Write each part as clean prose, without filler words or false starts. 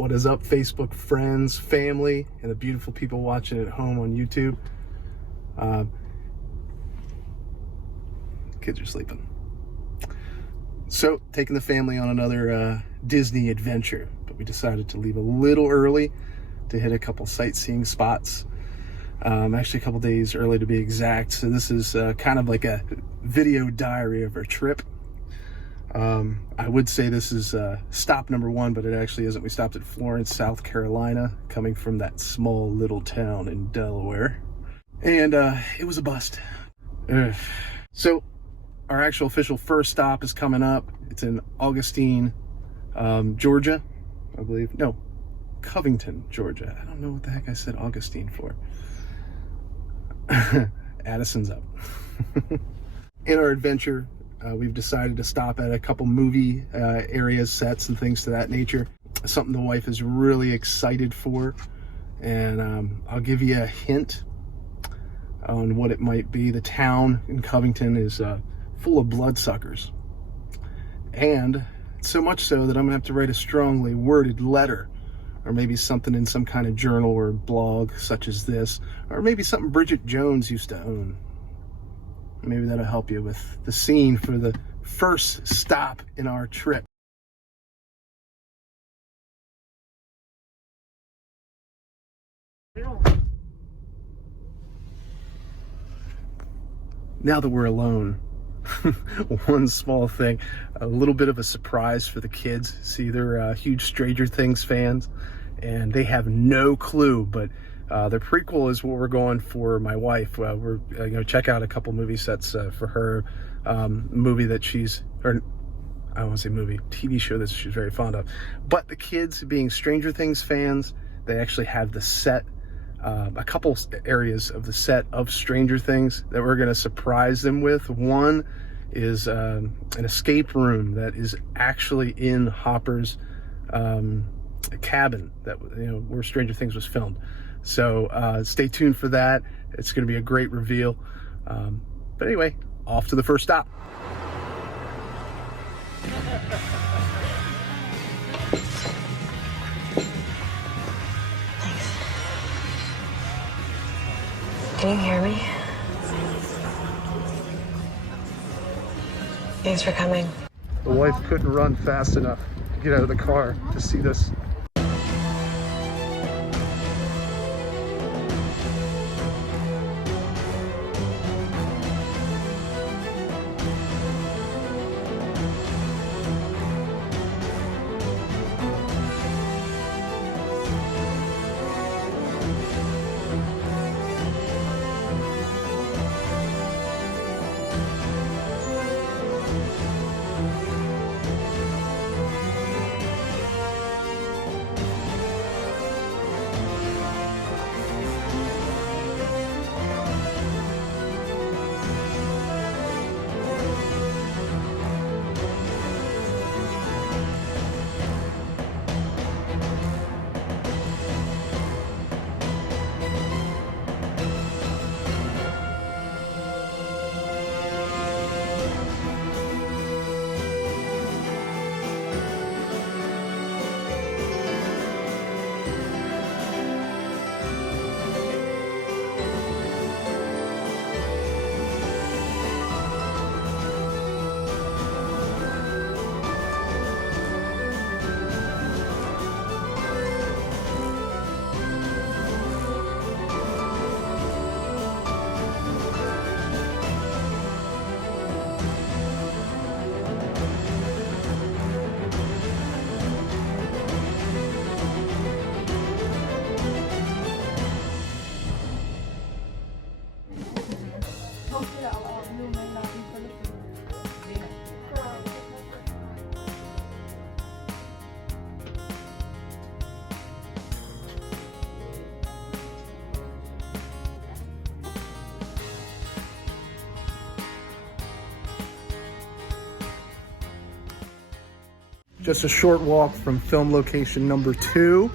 What is up, Facebook friends, family, and the beautiful people watching at home on YouTube? Kids are sleeping. So, taking the family on another Disney adventure, but we decided to leave a little early to hit a couple sightseeing spots. Actually a couple days early to be exact. So this is kind of like a video diary of our trip. I would say this is stop number one, but it actually isn't. We stopped at Florence, South Carolina, coming from that small little town in Delaware. And it was a bust. Ugh. So our actual official first stop is coming up. It's in Augustine, Georgia, I believe. No, Covington, Georgia. I don't know what the heck I said Augustine for. Addison's up. In our adventure, we've decided to stop at a couple movie areas, sets, and things to that nature. Something the wife is really excited for. And I'll give you a hint on what it might be. The town in Covington is full of bloodsuckers. And so much so that I'm gonna have to write a strongly worded letter, or maybe something in some kind of journal or blog such as this, or maybe something Bridget Jones used to own. Maybe that'll help you with the scene for the first stop in our trip. Now that we're alone, one small thing, a little bit of a surprise for the kids. See, they're huge Stranger Things fans, and they have no clue, but the prequel is what we're going for my wife. We're going to check out a couple movie sets for her, movie that she's, or I don't want to say movie, TV show that she's very fond of. But the kids, being Stranger Things fans, they actually have the set, a couple areas of the set of Stranger Things that we're going to surprise them with. One is an escape room that is actually in Hopper's cabin, that, you know, where Stranger Things was filmed. So stay tuned for that. It's going to be a great reveal. But anyway, off to the first stop. Can you hear me? Thanks for coming. The wife couldn't run fast enough to get out of the car to see this. Just a short walk from film location number 2.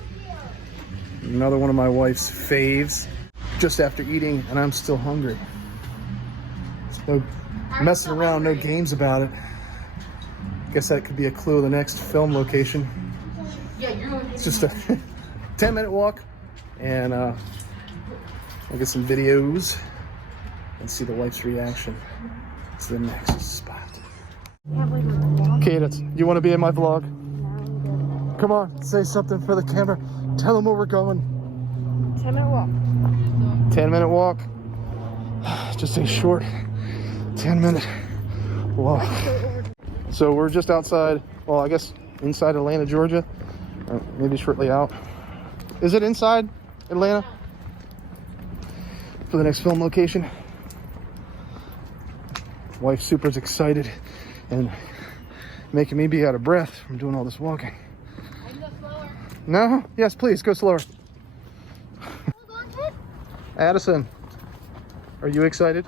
Another one of my wife's faves. Just after eating, and I'm still hungry. No messing around, no games about it. Guess that could be a clue of the next film location. Yeah, you're It's just a 10-minute walk, and I'll get some videos and see the wife's reaction to the next spot. Cadence, you want to be in my vlog? Come on, say something for the camera. Tell them where we're going. 10-minute walk. 10-minute walk. Just a short 10-minute walk. So we're just outside, well, I guess inside Atlanta, Georgia. Or maybe shortly out. Is it inside Atlanta? For the next film location. Wife super excited and making me be out of breath from doing all this walking. I can go slower. No? Yes, please, go slower. Addison, are you excited?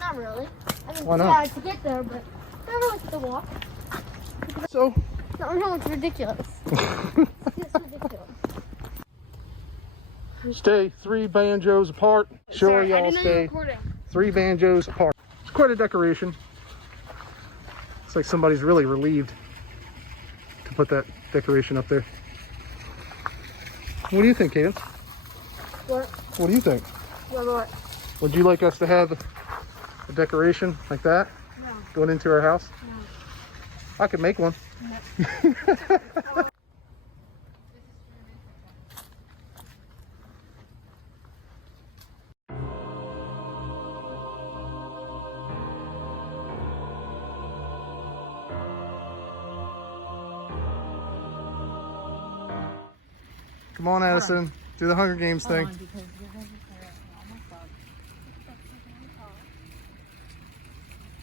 Not really. I mean, Why not? yeah, to get there, but I really like the walk. So? No, it's ridiculous. It's ridiculous. Stay 3 banjos apart. Sure, y'all stay 3 banjos apart. It's quite a decoration. It's like somebody's really relieved to put that decoration up there. What do you think, Cadence? What? What do you think? What? Would you like us to have a decoration like that? No. Going into our house? No. I could make one. No. Come on, Addison. Do the Hunger Games thing.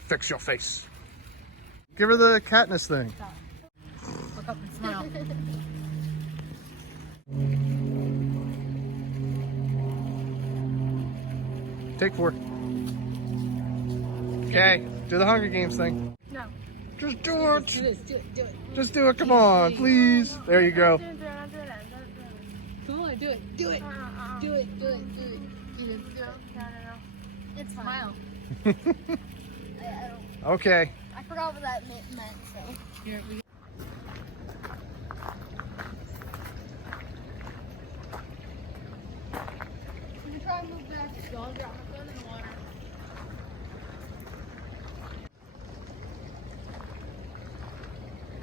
Fix your face. Give her the Katniss thing. Look up and smile. Take 4. Okay, do the Hunger Games thing. No. Just do it. Do this, do it, do it. Just do it. Come on, please. There you go. Come on, do it, do it. Do it, do it, do it. Do it. No. It's fine. Smile. Okay. I forgot what that meant, so. Here, we Can you try and move back? Don't drop my phone in the water.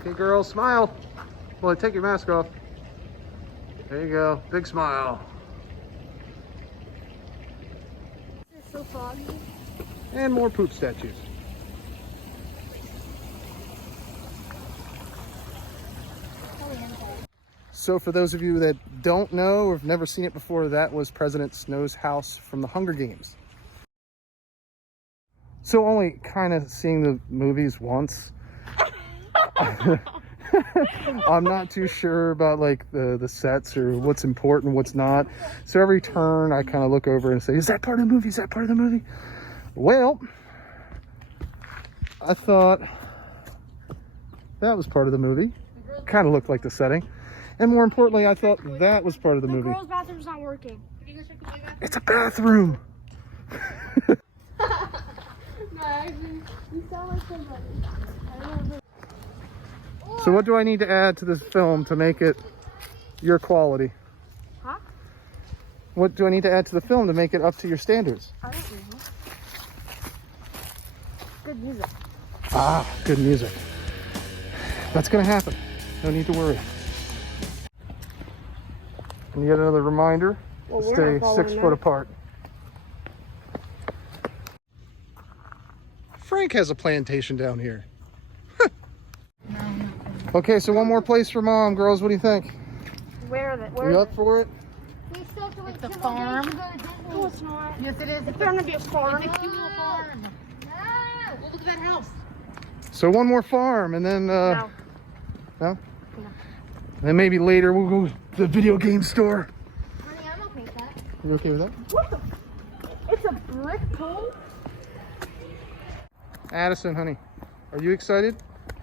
Okay, girl, smile. Well, take your mask off. There you go. Big smile. It's so foggy. And more poop statues. So for those of you that don't know or have never seen it before, that was President Snow's house from the Hunger Games. So only kind of seeing the movies once. I'm not too sure about like the sets or what's important, what's not. So every turn I kind of look over and say, is that part of the movie? Is that part of the movie? Well, I thought that was part of the movie. Kind of looked like the setting. And more importantly, I thought that was part of the movie. The girls' bathroom's not working. It's a bathroom. No, actually, you sound like somebody. I don't know. So what do I need to add to this film to make it your quality? Huh? What do I need to add to the film to make it up to your standards? I don't know. Good music. Ah, good music. That's gonna happen. No need to worry. And yet another reminder, Well, stay 6 foot apart. Frank has a plantation down here. Okay, so one more place for Mom. Girls, what do you think? Where are they? Are you up for it? We still have to wait It's a 2 more farm. days to go to Disney. No, it's not. Yes, it is. It's gonna be a farm. It's a cute little farm. No. Well, look at that house. So one more farm, and then No. no? No. And then maybe later we'll go to the video game store. Honey, I'm okay with that. You okay with that? What the? It's a brick pool? Addison, honey, are you excited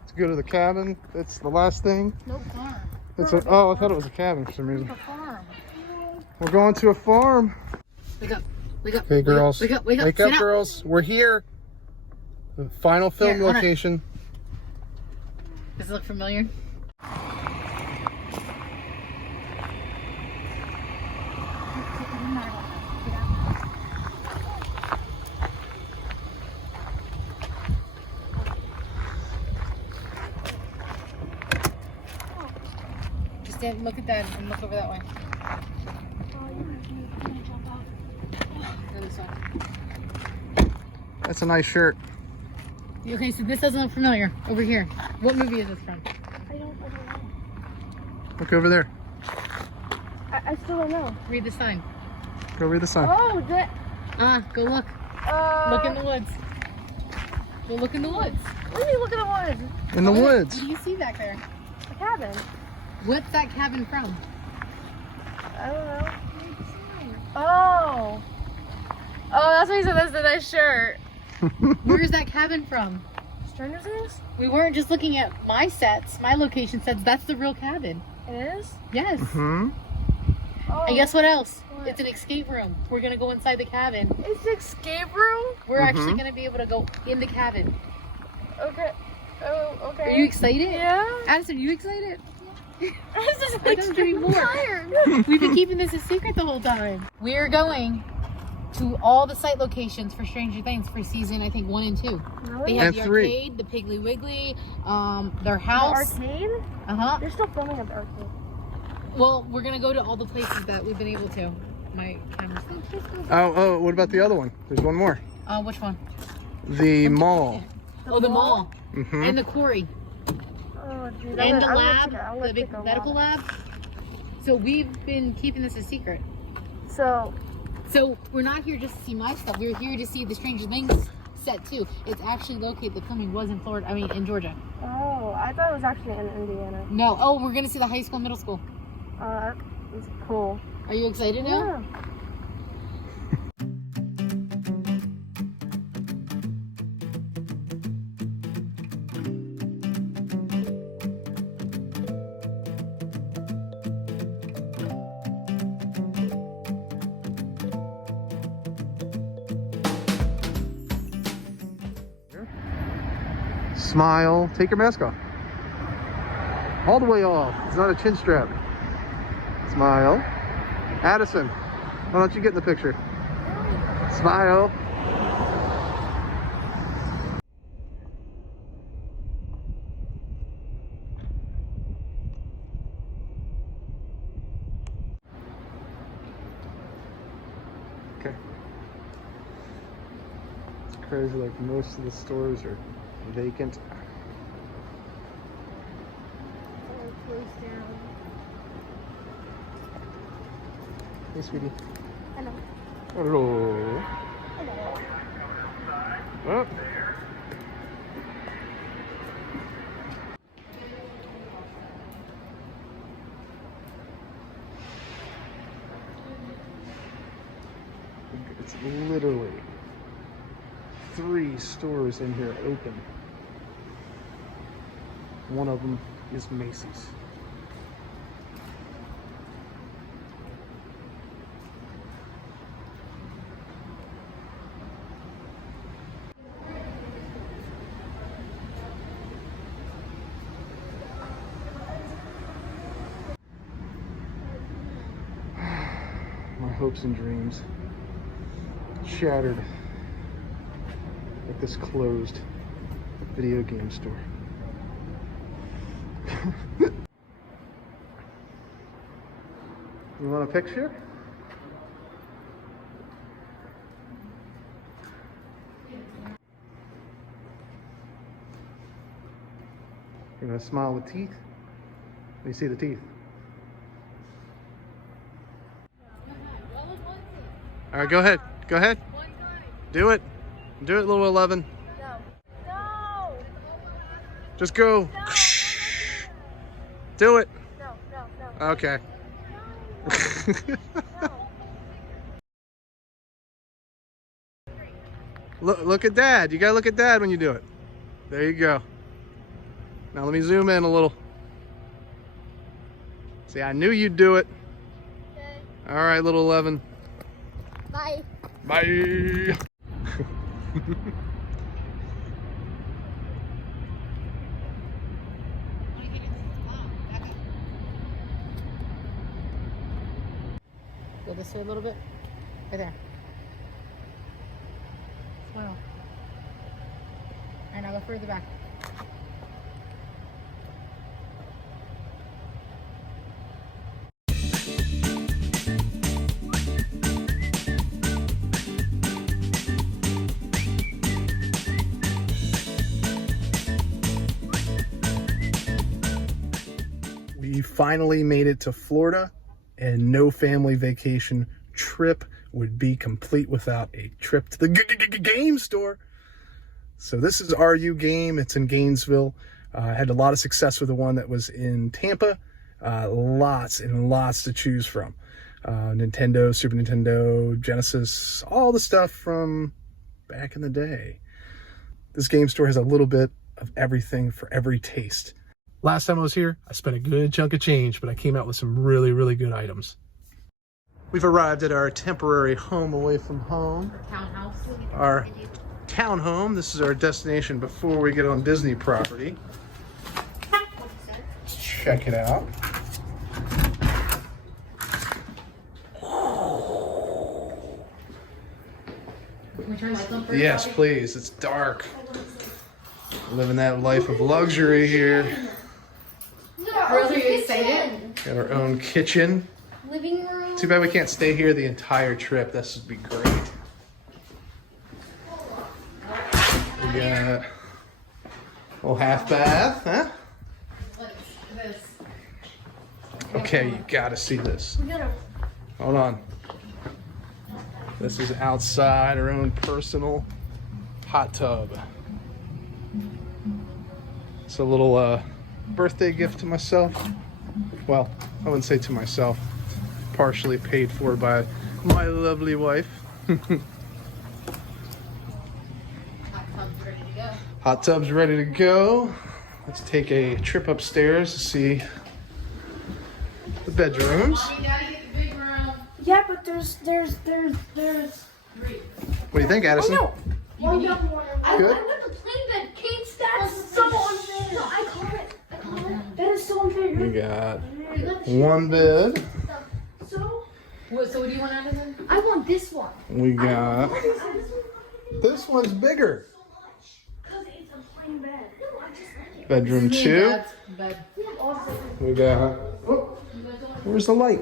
to go to the cabin? That's the last thing. No farm. It's a, oh, I thought it was a cabin for some reason. It's a farm. We're going to a farm. Wake up. Wake up. Hey, girls. Wake up. Wake up. Wake Sit up, up. girls. We're here. The final film Here, hold on. location. Does it look familiar? stand, look at that and look over that way. Go this way. That's a nice shirt. Okay, so this doesn't look familiar. Over here. What movie is this from? I don't know. Look over there. I still don't know. Read the sign. Go read the sign. Oh, that. Go look. Look in the woods. Go look in the woods. Let me look at the woods. In the What woods. do you see back there? A cabin. What's that cabin from? I don't know. Oh. Oh, that's why you said that's a nice shirt. Where's that cabin from? Stranger Things? We weren't just looking at my sets, my location sets. That's the real cabin. It is? Yes. Hmm. Oh. And guess what else? What? It's an escape room. We're gonna go inside the cabin. It's an escape room? We're actually gonna be able to go in the cabin. Okay. Oh, okay. Are you excited? Yeah. Addison, are you excited? This is I don't give you more. tired. We've been keeping this a secret the whole time. We're going to all the site locations for Stranger Things for season, I think, 1 and 2. Really? They have And the 3. arcade, the Piggly Wiggly, their The house. arcade? Uh-huh. They're still filming at the arcade. Well, we're gonna go to all the places that we've been able to. My camera's Oh, what about the other one? There's one more. which one? The mall. The mall. Mm-hmm. And the quarry. Oh, dude. And the I'm lab, gonna the big take a medical lab. So we've been keeping this a secret. So, We're not here just to see my stuff. We're here to see the Stranger Things set too. It's actually located, the filming was in Florida, in Georgia. oh, I thought it was actually in Indiana. No, oh, we're gonna see the high school and middle school. That's cool. Are you excited now? Yeah. Smile. Take your mask off. All the way off. It's not a chin strap. Smile. Addison, why don't you get in the picture? Smile. Okay. It's crazy, like most of the stores are vacant. Hey, sweetie. Hello. Hello. Hello. Oh. It's literally 3 stores in here open. One of them is Macy's. My hopes and dreams shattered at this closed video game store. You want a picture? You're gonna smile with teeth? Let me see the teeth. All right, go ahead. Go ahead. Do it. Do it, little 11. No. No. Just go. No. Do it. No. No. Okay. Look at Dad. You gotta look at Dad when you do it. There you go. Now let me zoom in a little. See, I knew you'd do it. Okay. All right, little 11. Bye. Bye. Go this way a little bit. Right there. Smile. Alright, now go further back. finally made it to Florida, and no family vacation trip would be complete without a trip to the game store. So this is RU Game. It's in Gainesville. I had a lot of success with the one that was in Tampa. Lots and lots to choose from. Nintendo, Super Nintendo, Genesis, all the stuff from back in the day. This game store has a little bit of everything for every taste. Last time I was here, I spent a good chunk of change, but I came out with some really, really good items. We've arrived at our temporary home away from home. Townhouse. Our townhome. This is our destination before we get on Disney property. Let's check it out. Can we turn lights on first? Yes, please. It's dark. Living that life of luxury here. Girls, are you excited? Got our own kitchen. Living room. Too bad we can't stay here the entire trip. This would be great. We got a little half bath, huh? Okay, you gotta see this. We gotta. Hold on. This is outside our own personal hot tub. It's a little birthday gift to myself. Well, I wouldn't say to myself. Partially paid for by my lovely wife. Hot tub's ready to go. Let's take a trip upstairs to see the bedrooms. You gotta get the big room. Yeah, but there's. Three. What do you think, Addison? Oh no. You need- I Good? want the plain bed. Kate, that's so unfair. No, I call it. That is so unfair. We got one bed. So What, so what do you want out of them? I want this one. We got this one's bigger. Because it's a plain bed. No, I just like it. Bedroom Me and 2. Dad's bed. We got. Oh, where's the light?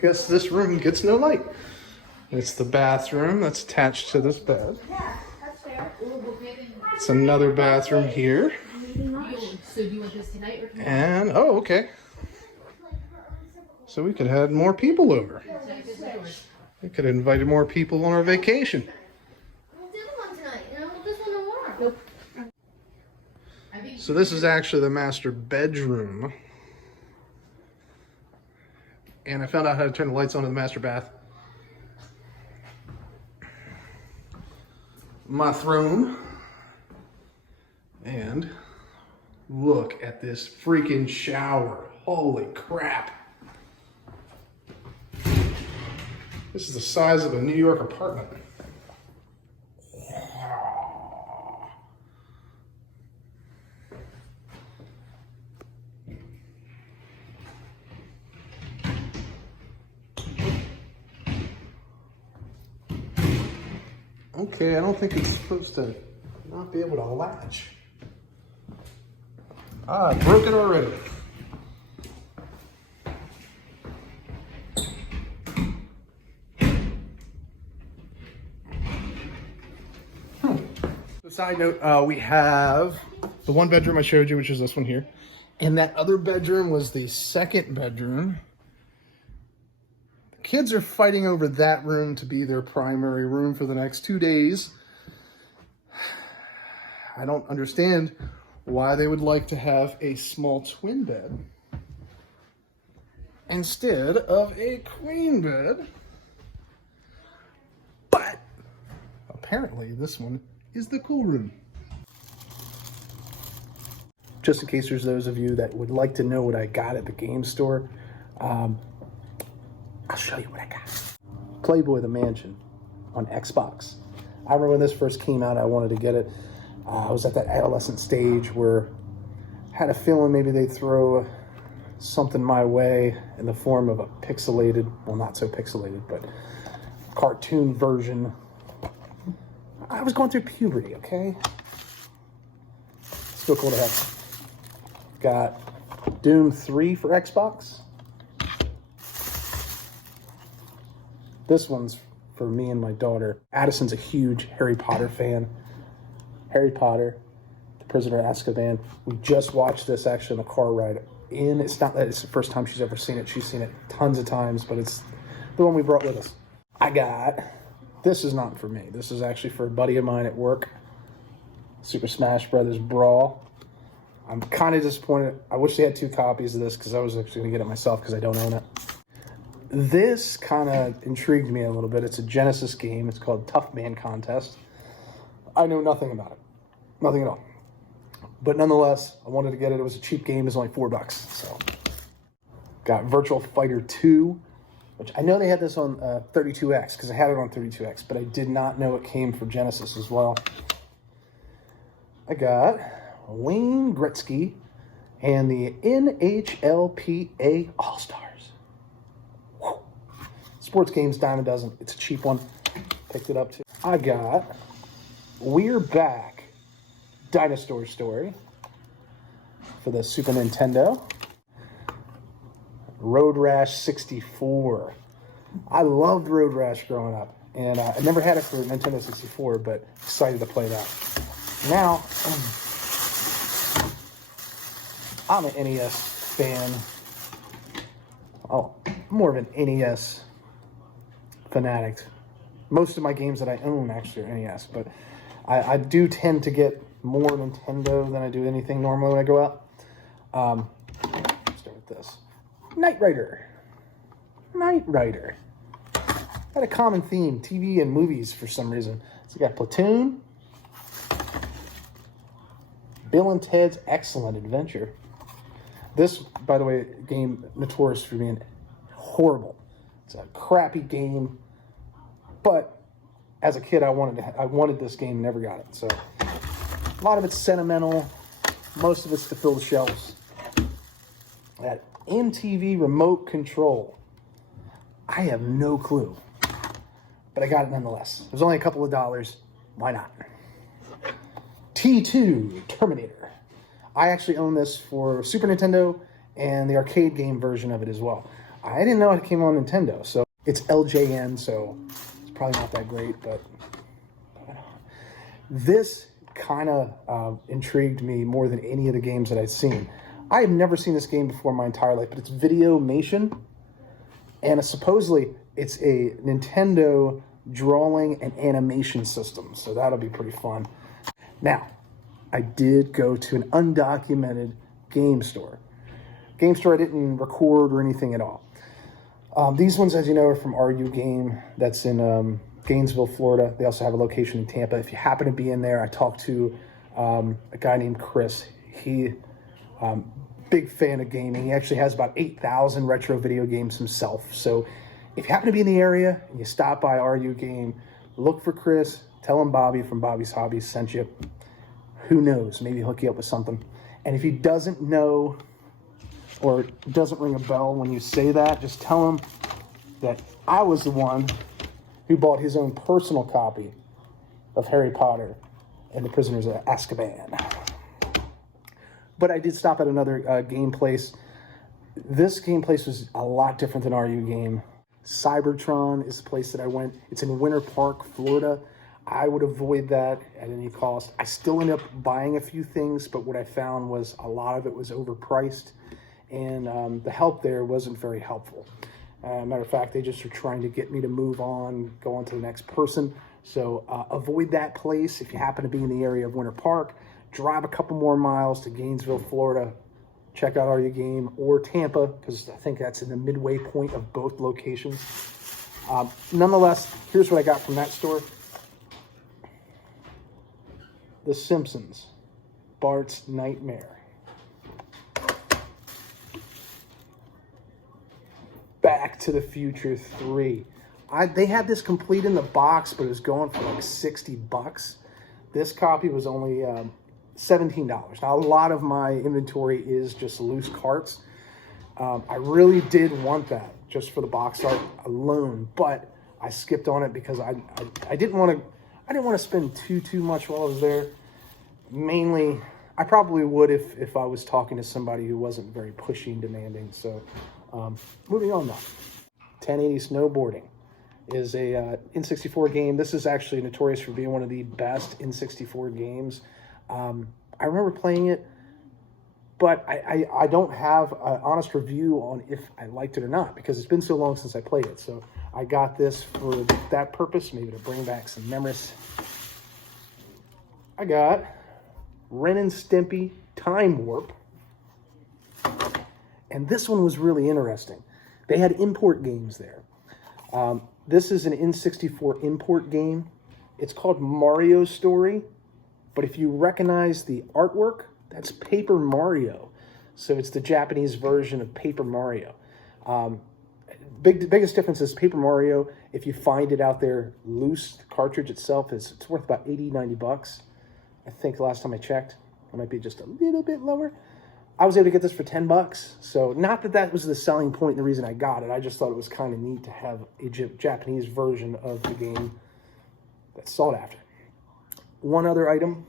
Guess this room gets no light. It's the bathroom that's attached to this bed. Yeah, that's fair. It's another bathroom here. So do you want this tonight or tomorrow? And, oh, okay. So we could have had more people over. We could have invited more people on our vacation. We'll do the one tonight, and we'll this one tomorrow. So this is actually the master bedroom. And I found out how to turn the lights on in the master bath. My throne. And look at this freaking shower. Holy crap. This is the size of a New York apartment. Okay, I don't think it's supposed to not be able to latch. Ah, I broke it already. Side note, we have the one bedroom I showed you, which is this one here. And that other bedroom was the second bedroom. The kids are fighting over that room to be their primary room for the next 2 days. I don't understand why they would like to have a small twin bed instead of a queen bed. But apparently this one is the cool room. Just in case there's those of you that would like to know what I got at the game store, I'll show you what I got. Playboy the Mansion on Xbox. I remember when this first came out, I wanted to get it. I was at that adolescent stage where I had a feeling maybe they'd throw something my way in the form of a pixelated, well, not so pixelated, but cartoon version. I was going through puberty, okay? Still cool to have. Got Doom 3 for Xbox. This one's for me and my daughter. Addison's a huge Harry Potter fan. Harry Potter, the Prisoner of Azkaban. We just watched this actually on a car ride in. It's not that it's the first time she's ever seen it. She's seen it tons of times, but it's the one we brought with us. I got, this is not for me. This is actually for a buddy of mine at work. Super Smash Brothers Brawl. I'm kind of disappointed. I wish they had 2 copies of this because I was actually going to get it myself because I don't own it. This kind of intrigued me a little bit. It's a Genesis game. It's called Tough Man Contest. I know nothing about it. Nothing at all. But nonetheless, I wanted to get it. It was a cheap game. It was only $4. So, got Virtual Fighter 2, which I know they had this on 32X because I had it on 32X, but I did not know it came for Genesis as well. I got Wayne Gretzky and the NHLPA All-Stars. Whoa. Sports games, dime a dozen. It's a cheap one. Picked it up too. I got We're Back Dinosaur Story for the Super Nintendo. Road Rash 64. I loved Road Rash growing up, and I never had it for Nintendo 64, but excited to play that. Now, I'm an NES fan. Oh, more of an NES fanatic. Most of my games that I own actually are NES, but I do tend to get more Nintendo than I do anything normally when I go out. Let's start with this. Knight Rider. Knight Rider. Had a common theme, TV and movies for some reason. So you got Platoon. Bill and Ted's Excellent Adventure. This, by the way, game notorious for being horrible. It's a crappy game, but as a kid, I wanted this game, never got it. So a lot of it's sentimental. Most of it's to fill the shelves. That MTV remote control. I have no clue, but I got it nonetheless. It was only a couple of dollars. Why not? T2 Terminator. I actually own this for Super Nintendo and the arcade game version of it as well. I didn't know it came on Nintendo, so it's LJN, so it's probably not that great, but this kind of intrigued me more than any of the games that I'd seen. I have never seen this game before in my entire life, but it's Videomation, and supposedly it's a Nintendo drawing and animation system, so that'll be pretty fun. Now, I did go to an undocumented game store. Game store I didn't record or anything at all. These ones, as you know, are from RU Game. That's in Gainesville, Florida. They also have a location in Tampa. If you happen to be in there, I talked to a guy named Chris. He, big fan of gaming. He actually has about 8,000 retro video games himself. So if you happen to be in the area and you stop by RU Game, look for Chris. Tell him Bobby from Bobby's Hobbies sent you. Who knows? Maybe he'll hook you up with something. And if he doesn't know or doesn't ring a bell when you say that, just tell him that I was the one who bought his own personal copy of Harry Potter and the Prisoners of Azkaban. But I did stop at another game place. This game place was a lot different than RU Game. Cybertron is the place that I went. It's in Winter Park, Florida. I would avoid that at any cost. I still ended up buying a few things, but what I found was a lot of it was overpriced, and the help there wasn't very helpful. Matter of fact, they just were trying to get me to move on, go on to the next person. So avoid that place if you happen to be in the area of Winter Park. Drive a couple more miles to Gainesville, Florida. Check out RU Game or Tampa, because I think that's in the midway point of both locations. Nonetheless, here's what I got from that store. The Simpsons, Bart's Nightmare. Back to the Future 3. They had this complete in the box, but it was going for like $60. This copy was only $17. Now, a lot of my inventory is just loose carts. I really did want that just for the box art alone, but I skipped on it because I didn't want to spend too much while I was there. Mainly, I probably would if I was talking to somebody who wasn't very pushy and demanding. So, moving on now. 1080 Snowboarding is a N64 game. This is actually notorious for being one of the best N64 games. I remember playing it, but I don't have an honest review on if I liked it or not because it's been so long since I played it. So I got this for that purpose, maybe to bring back some memories. I got Ren and Stimpy Time Warp. And this one was really interesting. They had import games there. This is an N64 import game. It's called Mario Story. But if you recognize the artwork, that's Paper Mario. So it's the Japanese version of Paper Mario. The biggest difference is Paper Mario, if you find it out there loose, the cartridge itself, it's worth about 80, 90 bucks. I think last time I checked, it might be just a little bit lower. I was able to get this for 10 bucks. So not that that was the selling point and the reason I got it. I just thought it was kind of neat to have a Japanese version of the game that's sought after. One other item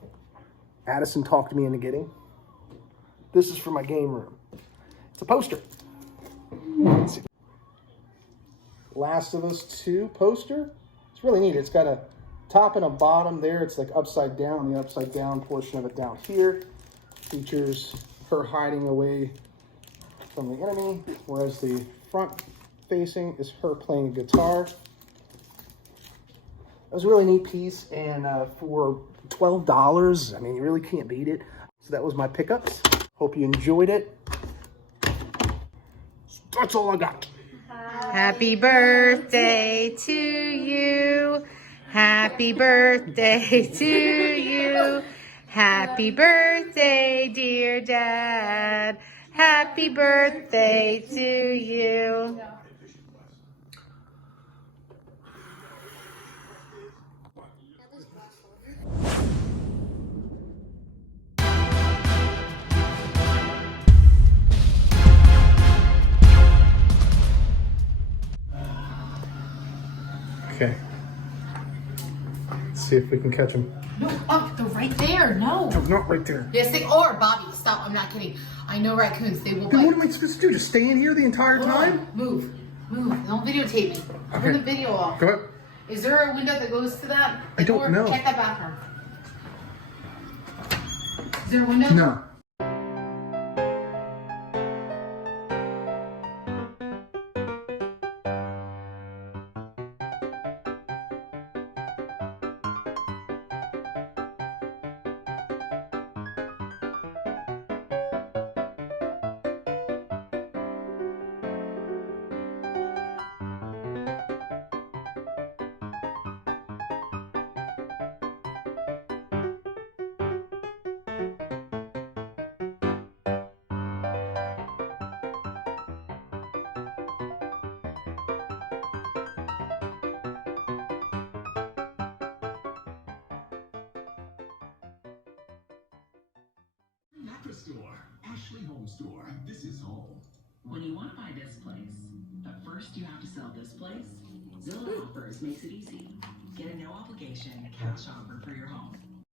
Addison talked me into getting. This is for my game room. It's a poster. Let's see. Last of Us 2 poster. It's really neat. It's got a top and a bottom there. It's like upside down. The upside down portion of it down here features her hiding away from the enemy, whereas the front facing is her playing a guitar. That was a really neat piece, and for $12, I mean, you really can't beat it. So that was my pickups. Hope you enjoyed it. That's all I got. Happy birthday to you. Happy birthday to you. Happy birthday, dear Dad. Happy birthday to you. Okay. Let's see if we can catch them. No, oh, they're right there. No. They're not right there. Yes, they are, Bobby. Stop. I'm not kidding. I know raccoons. They will Then what bite. am I supposed to do? Just stay in here the entire Hold time? on. Move. Don't videotape me. Turn the video off. Go ahead. Is there a window that goes to that? I don't know. Check that bathroom. Is there a window? No. Mattress Store, Ashley Home Store. This is home. When you want to buy this place, but first you have to sell this place, Zillow Offers makes it easy. Get a no obligation cash offer for your home.